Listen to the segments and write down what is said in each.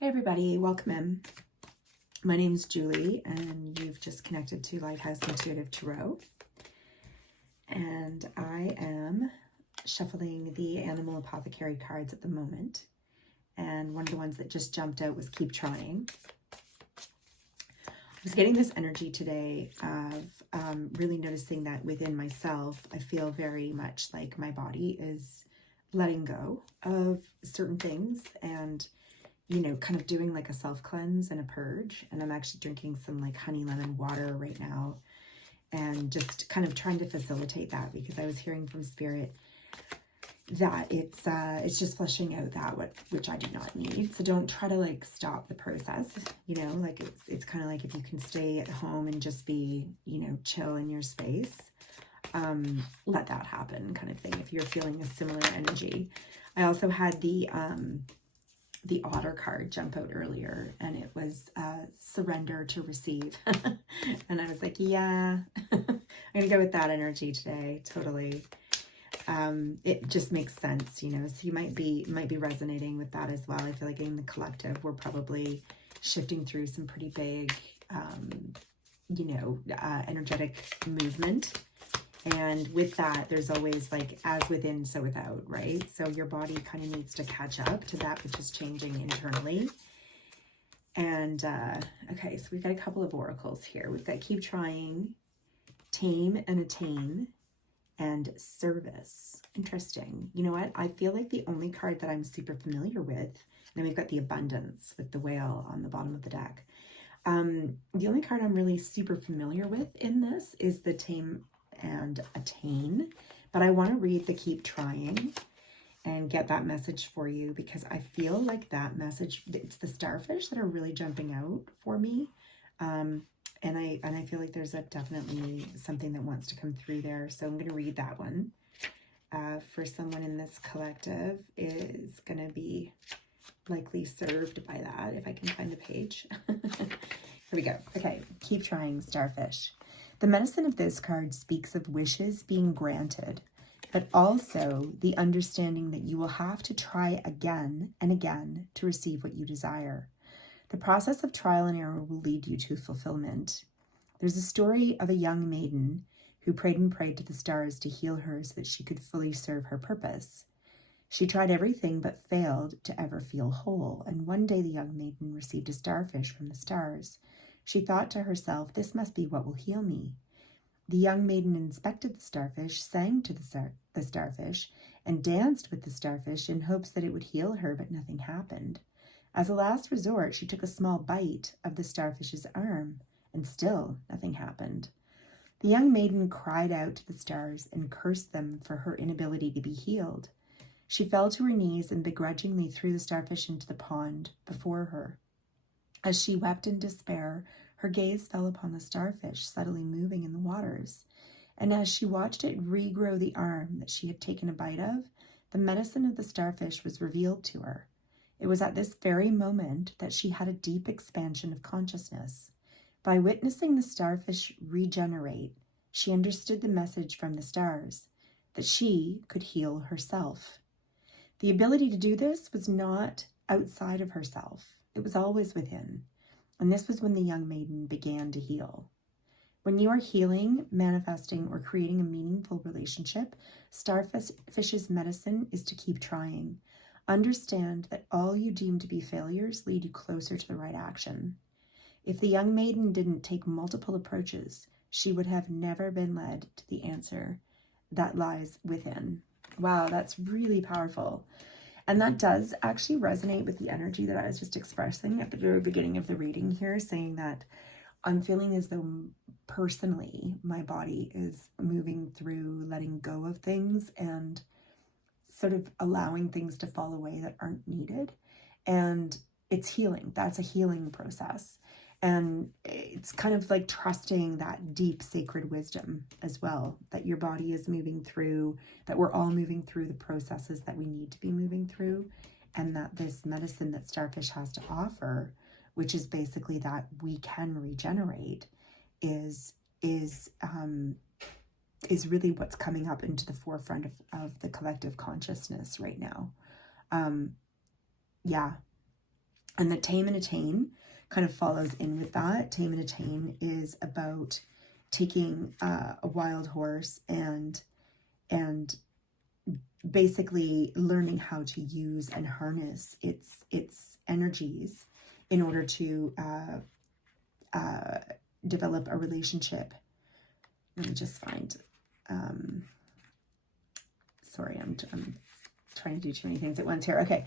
Hi everybody, welcome in. My name's Julie and you've just connected to Lighthouse Intuitive Tarot. And I am shuffling the Animal Apothecary cards at the moment. And one of the ones that just jumped out was Keep Trying. I was getting this energy today of really noticing that within myself, I feel very much like my body is letting go of certain things and kind of doing like a self-cleanse and a purge. And I'm actually drinking some like honey lemon water right now and just kind of trying to facilitate that because I was hearing from Spirit that it's just flushing out that which I do not need. So don't try to like stop the process, like it's kind of like if you can stay at home and just be, chill in your space, let that happen kind of thing if you're feeling a similar energy. I also had the otter card jump out earlier and it was surrender to receive. And I was like, yeah, I'm gonna go with that energy today. Totally. It just makes sense, so you might be resonating with that as well. I feel like in the collective, we're probably shifting through some pretty big, energetic movement. And with that, there's always like as within, so without, right? So your body kind of needs to catch up to that which is changing internally. And okay, so we've got a couple of oracles here. We've got Keep Trying, Tame and Attain, and Service. Interesting. You know what? I feel like the only card that I'm super familiar with, and then we've got the Abundance with the whale on the bottom of the deck. The only card I'm really super familiar with in this is the Tame and Attain, but I want to read the Keep Trying and get that message for you because I feel like that message, it's the starfish that are really jumping out for me, and I feel like there's definitely something that wants to come through there. So I'm going to read that one. For someone in this collective is going to be likely served by that if I can find the page. Here we go. Okay, Keep Trying, Starfish. The medicine of this card speaks of wishes being granted, but also the understanding that you will have to try again and again to receive what you desire. The process of trial and error will lead you to fulfillment. There's a story of a young maiden who prayed and prayed to the stars to heal her so that she could fully serve her purpose. She tried everything but failed to ever feel whole, and one day the young maiden received a starfish from the stars. She thought to herself, this must be what will heal me. The young maiden inspected the starfish, sang to the starfish, and danced with the starfish in hopes that it would heal her, but nothing happened. As a last resort, she took a small bite of the starfish's arm, and still nothing happened. The young maiden cried out to the stars and cursed them for her inability to be healed. She fell to her knees and begrudgingly threw the starfish into the pond before her. As she wept in despair, her gaze fell upon the starfish subtly moving in the waters, and as she watched it regrow the arm that she had taken a bite of, the medicine of the starfish was revealed to her. It was at this very moment that she had a deep expansion of consciousness. By witnessing the starfish regenerate, she understood the message from the stars, that she could heal herself. The ability to do this was not outside of herself. It was always within. And this was when the young maiden began to heal. When you are healing, manifesting, or creating a meaningful relationship, starfish's medicine is to keep trying. Understand that all you deem to be failures lead you closer to the right action. If the young maiden didn't take multiple approaches, she would have never been led to the answer that lies within. Wow, that's really powerful. And that does actually resonate with the energy that I was just expressing at the very beginning of the reading here, saying that I'm feeling as though personally my body is moving through letting go of things and sort of allowing things to fall away that aren't needed. And it's healing. That's a healing process. And it's kind of like trusting that deep sacred wisdom as well, that your body is moving through, that we're all moving through the processes that we need to be moving through, and that this medicine that starfish has to offer, which is basically that we can regenerate, is really what's coming up into the forefront of the collective consciousness right now. Yeah. And the tame and attain kind of follows in with that. Tame and attain is about taking a wild horse and basically learning how to use and harness its energies in order to develop a relationship. Let me just find, sorry, I'm trying to do too many things at once here. Okay.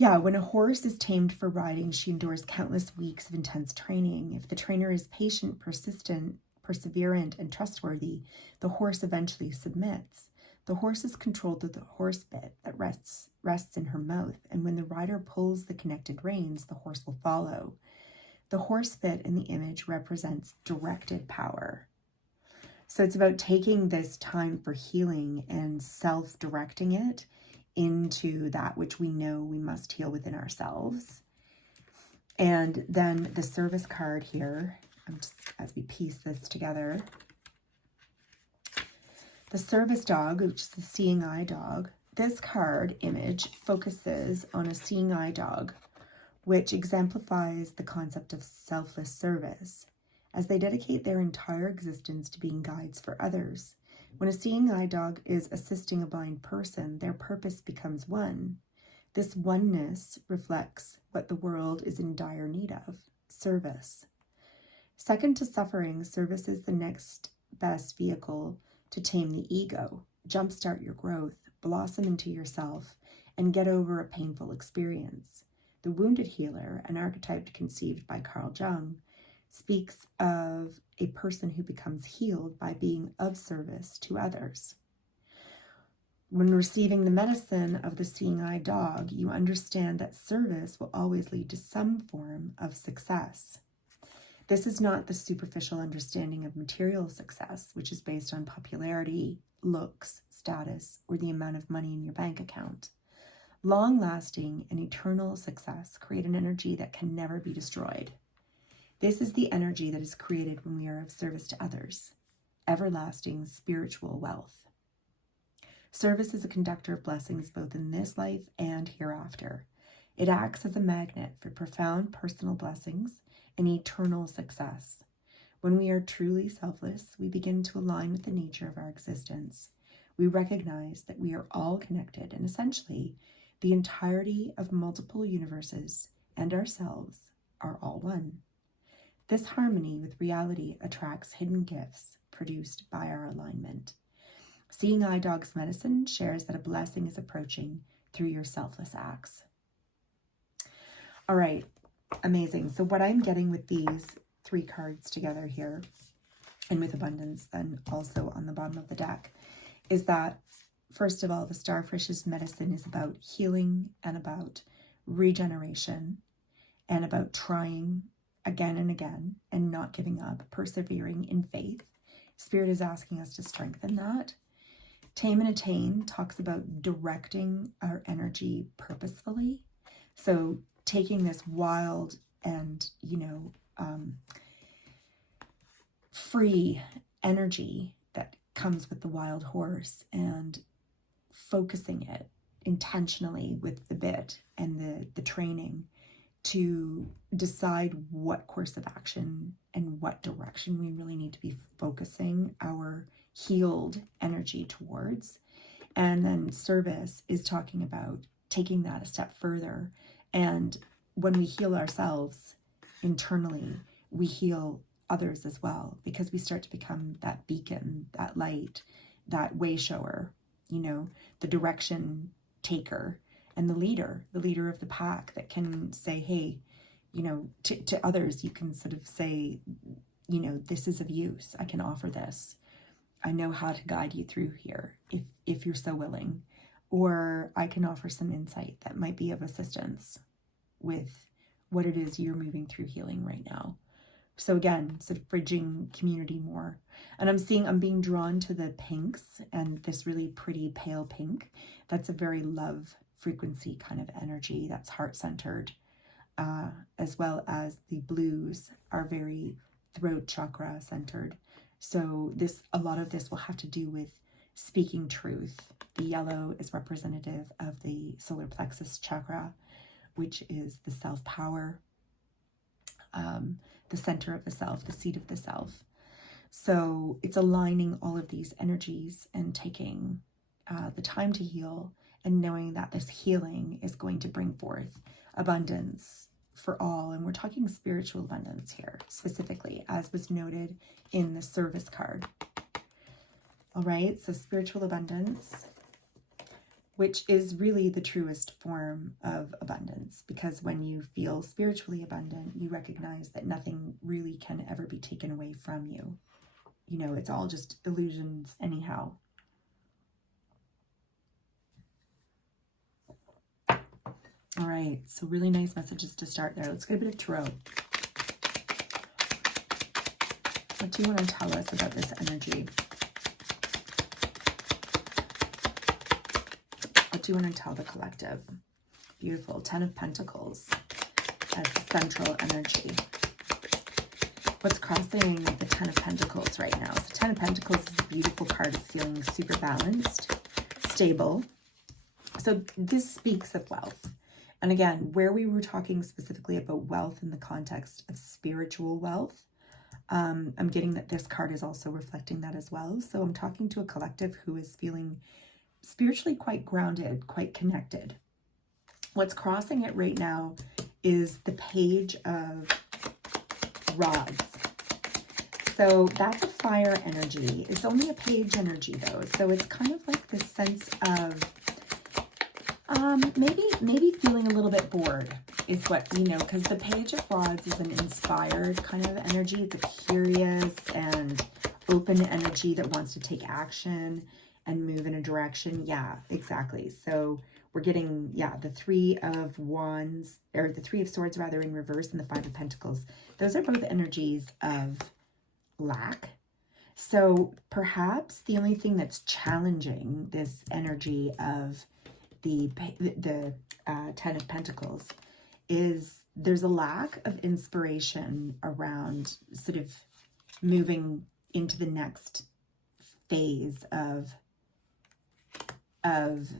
Yeah, when a horse is tamed for riding, she endures countless weeks of intense training. If the trainer is patient, persistent, perseverant, and trustworthy, the horse eventually submits. The horse is controlled through the horse bit that rests in her mouth, and when the rider pulls the connected reins, the horse will follow. The horse bit in the image represents directed power. So it's about taking this time for healing and self-directing it into that which we know we must heal within ourselves. And then the service card here, as we piece this together, the service dog, which is the seeing eye dog, this card image focuses on a seeing eye dog, which exemplifies the concept of selfless service, as they dedicate their entire existence to being guides for others. When a seeing eye dog is assisting a blind person, their purpose becomes one. This oneness reflects what the world is in dire need of: service. Second to suffering, service is the next best vehicle to tame the ego, jumpstart your growth, blossom into yourself, and get over a painful experience. The wounded healer, an archetype conceived by Carl Jung, speaks of a person who becomes healed by being of service to others. When receiving the medicine of the seeing eye dog, you understand that service will always lead to some form of success. This is not the superficial understanding of material success, which is based on popularity, looks, status, or the amount of money in your bank account. Long-lasting and eternal success create an energy that can never be destroyed. This is the energy that is created when we are of service to others. Everlasting spiritual wealth. Service is a conductor of blessings both in this life and hereafter. It acts as a magnet for profound personal blessings and eternal success. When we are truly selfless, we begin to align with the nature of our existence. We recognize that we are all connected, and essentially, the entirety of multiple universes and ourselves are all one. This harmony with reality attracts hidden gifts produced by our alignment. Seeing Eye Dog's medicine shares that a blessing is approaching through your selfless acts. All right, amazing. So what I'm getting with these 3 cards together here, and with abundance then also on the bottom of the deck, is that, first of all, the starfish's medicine is about healing and about regeneration and about trying again and again and not giving up, persevering in faith. Spirit is asking us to strengthen that. Tame and Attain talks about directing our energy purposefully. So taking this wild and, free energy that comes with the wild horse and focusing it intentionally with the bit and the training to decide what course of action and what direction we really need to be focusing our healed energy towards. And then service is talking about taking that a step further. And when we heal ourselves internally, we heal others as well, because we start to become that beacon, that light, that way shower, the direction taker, and the leader of the pack that can say, hey, to others, you can sort of say, this is of use. I can offer this. I know how to guide you through here if you're so willing. Or I can offer some insight that might be of assistance with what it is you're moving through healing right now. So again, sort of bridging community more. And I'm being drawn to the pinks and this really pretty pale pink. That's a very love frequency kind of energy that's heart-centered, as well as the blues are very throat chakra centered. So a lot of this will have to do with speaking truth. The yellow is representative of the solar plexus chakra, which is the self-power, the center of the self, the seat of the self. So it's aligning all of these energies and taking the time to heal, and knowing that this healing is going to bring forth abundance for all. And we're talking spiritual abundance here, specifically, as was noted in the service card. All right, so spiritual abundance, which is really the truest form of abundance, because when you feel spiritually abundant, you recognize that nothing really can ever be taken away from you. You know, it's all just illusions anyhow. All right, so really nice messages to start there. Let's get a bit of tarot. What do you want to tell us about this energy? What do you want to tell the collective? Beautiful. 10 of Pentacles as the central energy. What's crossing the 10 of Pentacles right now? So 10 of Pentacles is a beautiful card of feeling super balanced, stable. So this speaks of wealth. And again, where we were talking specifically about wealth in the context of spiritual wealth, I'm getting that this card is also reflecting that as well. So I'm talking to a collective who is feeling spiritually quite grounded, quite connected. What's crossing it right now is the Page of Rods. So that's a fire energy. It's only a page energy though. So it's kind of like this sense of maybe feeling a little bit bored is what, you know, because the Page of Rods is an inspired kind of energy. It's a curious and open energy that wants to take action and move in a direction. Yeah, exactly. So we're getting, yeah, the Three of Wands, or the Three of Swords rather, in reverse, and the Five of Pentacles. Those are both energies of lack. So perhaps the only thing that's challenging this energy of the 10 of Pentacles is there's a lack of inspiration around sort of moving into the next phase of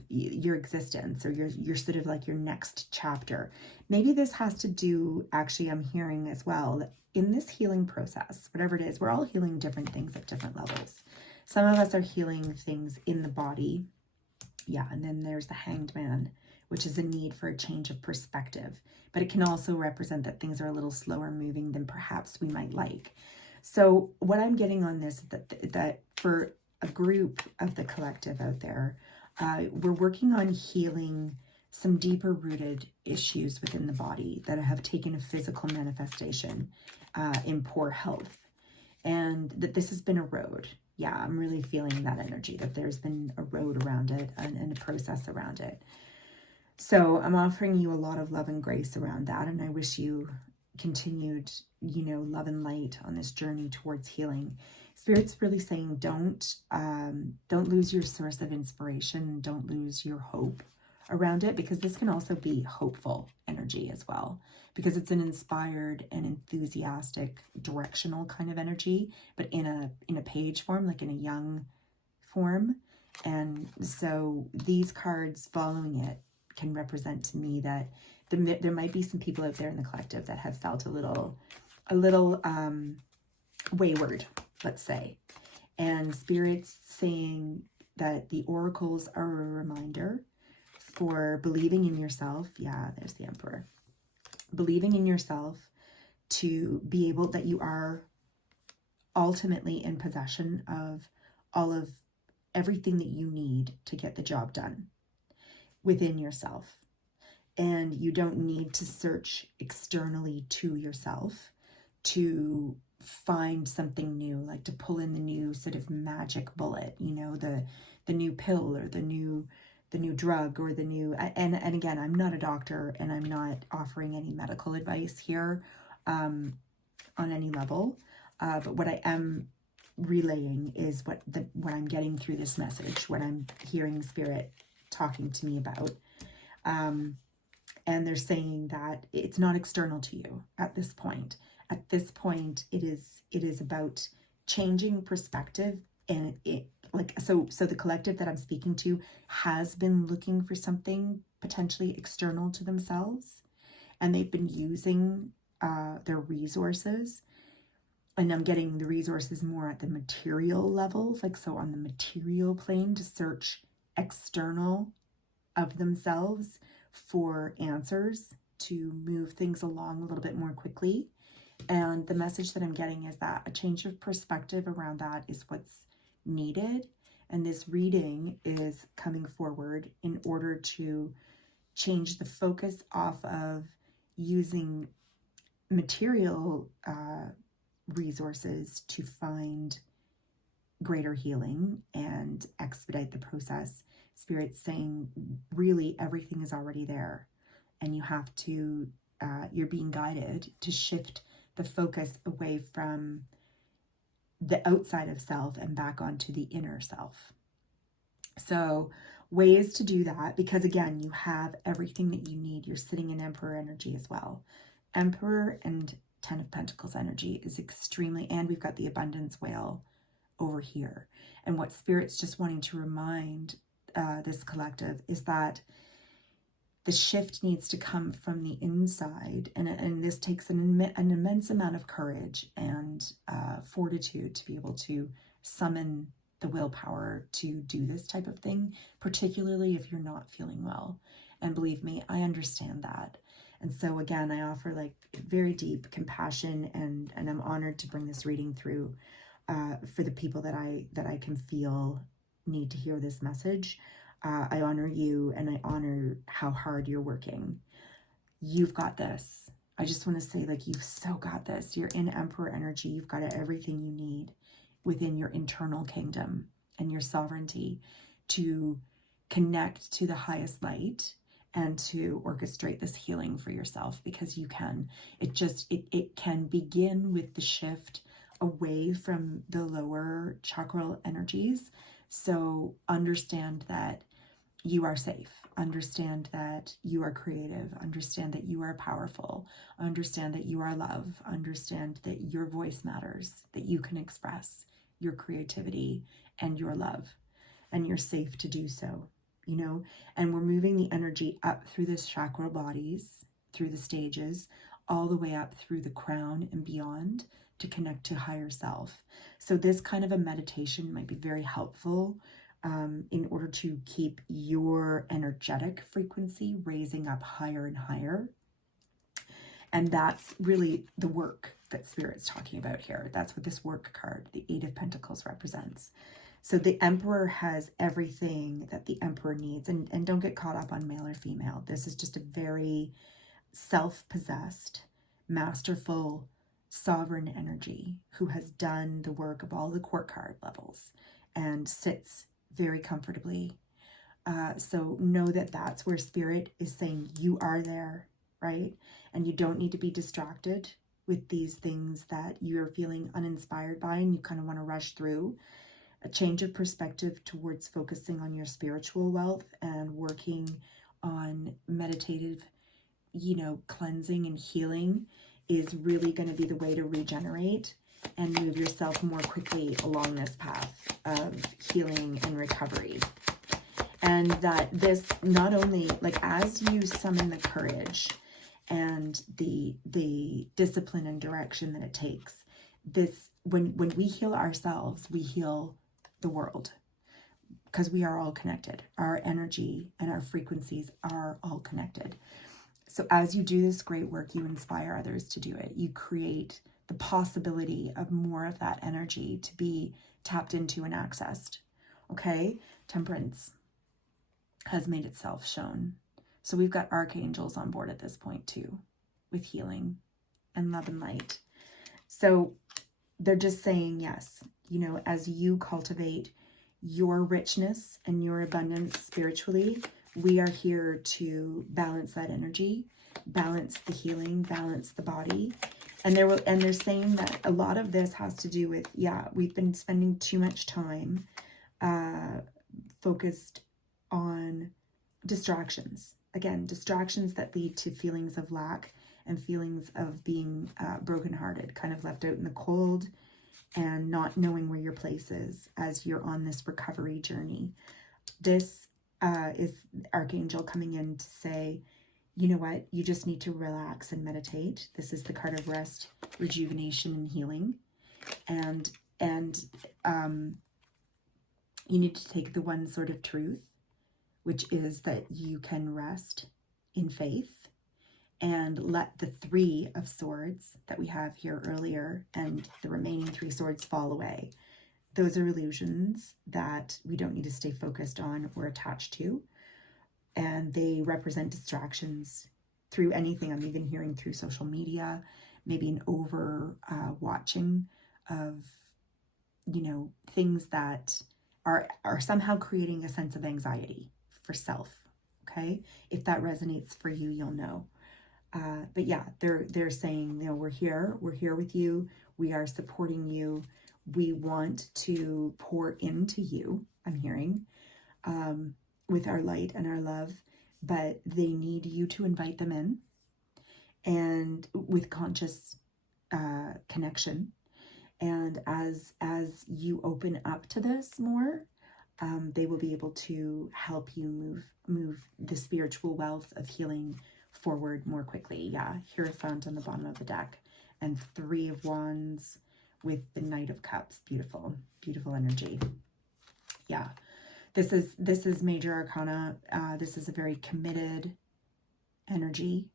your existence, or your sort of like your next chapter. Maybe this has to do, actually, I'm hearing as well, that in this healing process, whatever it is, we're all healing different things at different levels. Some of us are healing things in the body. Yeah, and then there's the Hanged Man, which is a need for a change of perspective. But it can also represent that things are a little slower moving than perhaps we might like. So what I'm getting on this is that for a group of the collective out there, we're working on healing some deeper rooted issues within the body that have taken a physical manifestation in poor health. And that this has been a road. Yeah, I'm really feeling that energy, that there's been a road around it and a process around it. So I'm offering you a lot of love and grace around that. And I wish you continued, you know, love and light on this journey towards healing. Spirit's really saying don't lose your source of inspiration. Don't lose your hope around it, because this can also be hopeful energy as well, because it's an inspired and enthusiastic directional kind of energy, but in a page form, like in a young form. And so these cards following it can represent to me that there might be some people out there in the collective that have felt a little wayward, let's say. And Spirit's saying that the oracles are a reminder for believing in yourself. Yeah, there's the Emperor. Believing in yourself to be able, that you are ultimately in possession of all of everything that you need to get the job done within yourself. And you don't need to search externally to yourself to find something new, like to pull in the new sort of magic bullet, you know, the new pill, or the new drug, or the new, and again, I'm not a doctor and I'm not offering any medical advice here on any level, but what I am relaying is what I'm getting through this message, what I'm hearing Spirit talking to me about. And they're saying that it's not external to you at this point. At this point, it is about changing perspective. And so the collective that I'm speaking to has been looking for something potentially external to themselves. and they've been using their resources. And I'm getting the resources more at the material levels, like so on the material plane, to search external of themselves for answers to move things along a little bit more quickly. And the message that I'm getting is that a change of perspective around that is what's needed. And this reading is coming forward in order to change the focus off of using material resources to find greater healing and expedite the process. Spirit's saying really everything is already there, and you have to you're being guided to shift the focus away from the outside of self and back onto the inner self. So ways to do that, because again, you have everything that you need. You're sitting in Emperor energy as well. Emperor and Ten of Pentacles energy is extremely, and we've got the Abundance Whale over here. And what Spirit's just wanting to remind this collective is that the shift needs to come from the inside, and this takes an immense amount of courage and fortitude to be able to summon the willpower to do this type of thing, particularly if you're not feeling well. And believe me, I understand that. And so again, I offer like very deep compassion, and I'm honored to bring this reading through for the people that I can feel need to hear this message. I honor you, and I honor how hard you're working. You've got this. I just want to say, like, you've so got this. You're in Emperor energy. You've got everything you need within your internal kingdom and your sovereignty to connect to the highest light and to orchestrate this healing for yourself, because you can. It can begin with the shift away from the lower chakral energies. So understand that you are safe. Understand that you are creative. Understand that you are powerful. Understand that you are love. Understand that your voice matters, that you can express your creativity and your love, and you're safe to do so, you know? And we're moving the energy up through the chakra bodies, through the stages, all the way up through the crown and beyond to connect to higher self. So this kind of a meditation might be very helpful in order to keep your energetic frequency raising up higher and higher. And that's really the work that Spirit's talking about here. That's what this work card, the Eight of Pentacles, represents. So the Emperor has everything that the Emperor needs. And don't get caught up on male or female. This is just a very self-possessed, masterful, sovereign energy who has done the work of all the court card levels and sits very comfortably. So know that that's where Spirit is saying you are there, right? And you don't need to be distracted with these things that you're feeling uninspired by and you kind of want to rush through. A change of perspective towards focusing on your spiritual wealth and working on meditative, cleansing and healing is really going to be the way to regenerate and move yourself more quickly along this path of healing and recovery. And that this not only, like, as you summon the courage and the discipline and direction that it takes, this, when we heal ourselves, we heal the world, because we are all connected. Our energy and our frequencies are all connected. So as you do this great work, you inspire others to do it. You create the possibility of more of that energy to be tapped into and accessed. Okay? Temperance has made itself shown. So we've got archangels on board at this point too, with healing and love and light. So they're just saying, yes, as you cultivate your richness and your abundance spiritually, we are here to balance that energy, balance the healing, balance the body. And they're saying that a lot of this has to do with, we've been spending too much time focused on distractions. Again, distractions that lead to feelings of lack and feelings of being brokenhearted, kind of left out in the cold and not knowing where your place is as you're on this recovery journey. This is Archangel coming in to say, you know what? You just need to relax and meditate. This is the card of rest, rejuvenation, and healing. And you need to take the one sort of truth, which is that you can rest in faith and let the 3 of Swords that we have here earlier and the remaining 3 swords fall away. Those are illusions that we don't need to stay focused on or attached to. And they represent distractions through anything. I'm even hearing through social media, maybe an over watching of, you know, things that are somehow creating a sense of anxiety for self. Okay. If that resonates for you, you'll know. But yeah, they're saying, you know, we're here with you. We are supporting you. We want to pour into you, I'm hearing, with our light and our love, but they need you to invite them in, and with conscious connection. And as you open up to this more, they will be able to help you move the spiritual wealth of healing forward more quickly. Yeah, Hierophant on the bottom of the deck, and 3 of Wands with the Knight of Cups. Beautiful, beautiful energy. Yeah, this is major arcana. This is a very committed energy,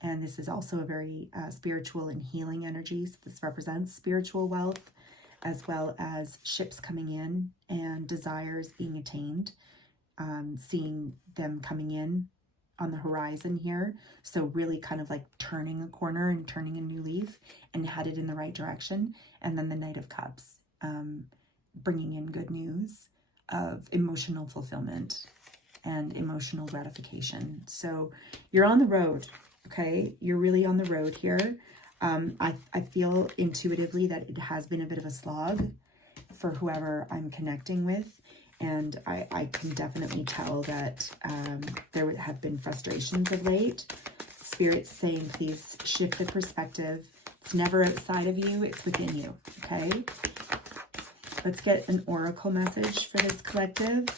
and this is also a very spiritual and healing energy. So this represents spiritual wealth, as well as ships coming in and desires being attained, seeing them coming in on the horizon here. So really kind of like turning a corner and turning a new leaf and headed in the right direction. And then the Knight of Cups, bringing in good news of emotional fulfillment and emotional gratification. So you're on the road, okay? You're really on the road here. I feel intuitively that it has been a bit of a slog for whoever I'm connecting with. And I can definitely tell that there have been frustrations of late. Spirit's saying, please shift the perspective. It's never outside of you, it's within you, okay? Let's get an oracle message for this collective.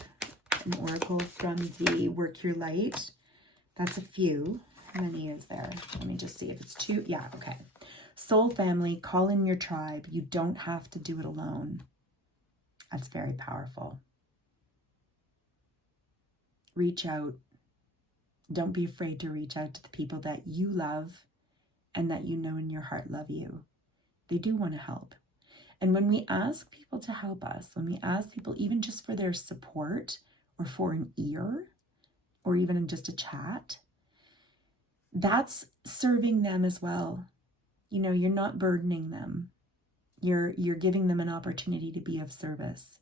An oracle from the Work Your Light. That's a few. How many is there? Let me just see if it's 2. Yeah, okay. Soul family, call in your tribe. You don't have to do it alone. That's very powerful. Reach out. Don't be afraid to reach out to the people that you love and that you know in your heart love you. They do want to help. And when we ask people to help us, when we ask people even just for their support or for an ear or even in just a chat, that's serving them as well. You know, you're not burdening them. You're giving them an opportunity to be of service.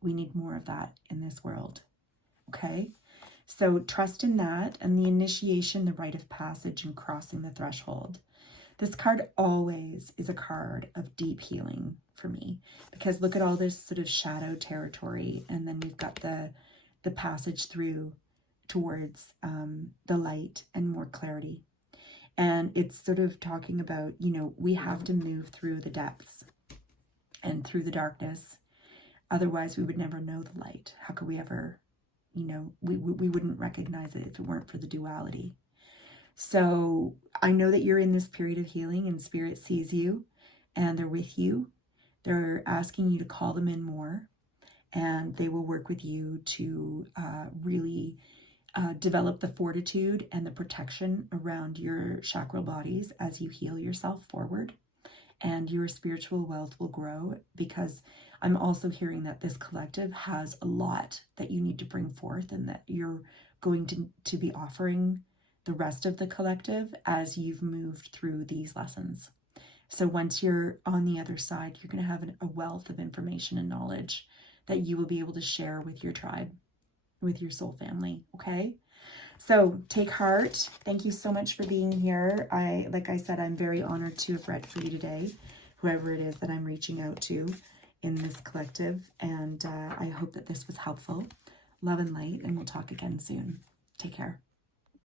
We need more of that in this world. Okay? So trust in that, and the initiation, the rite of passage, and crossing the threshold. This card always is a card of deep healing for me, because look at all this sort of shadow territory, and then we've got the passage through towards the light and more clarity. And it's sort of talking about, you know, we have to move through the depths and through the darkness. Otherwise, we would never know the light. How could we ever, you know, we wouldn't recognize it if it weren't for the duality. So I know that you're in this period of healing, and Spirit sees you and they're with you. They're asking you to call them in more, and they will work with you to really develop the fortitude and the protection around your chakral bodies as you heal yourself forward, and your spiritual wealth will grow, because I'm also hearing that this collective has a lot that you need to bring forth, and that you're going to be offering the rest of the collective as you've moved through these lessons. So once you're on the other side, you're going to have a wealth of information and knowledge that you will be able to share with your tribe, with your soul family, okay? So take heart. Thank you so much for being here. Like I said, I'm very honored to have read for you today, whoever it is that I'm reaching out to in this collective. And I hope that this was helpful. Love and light, and we'll talk again soon. Take care.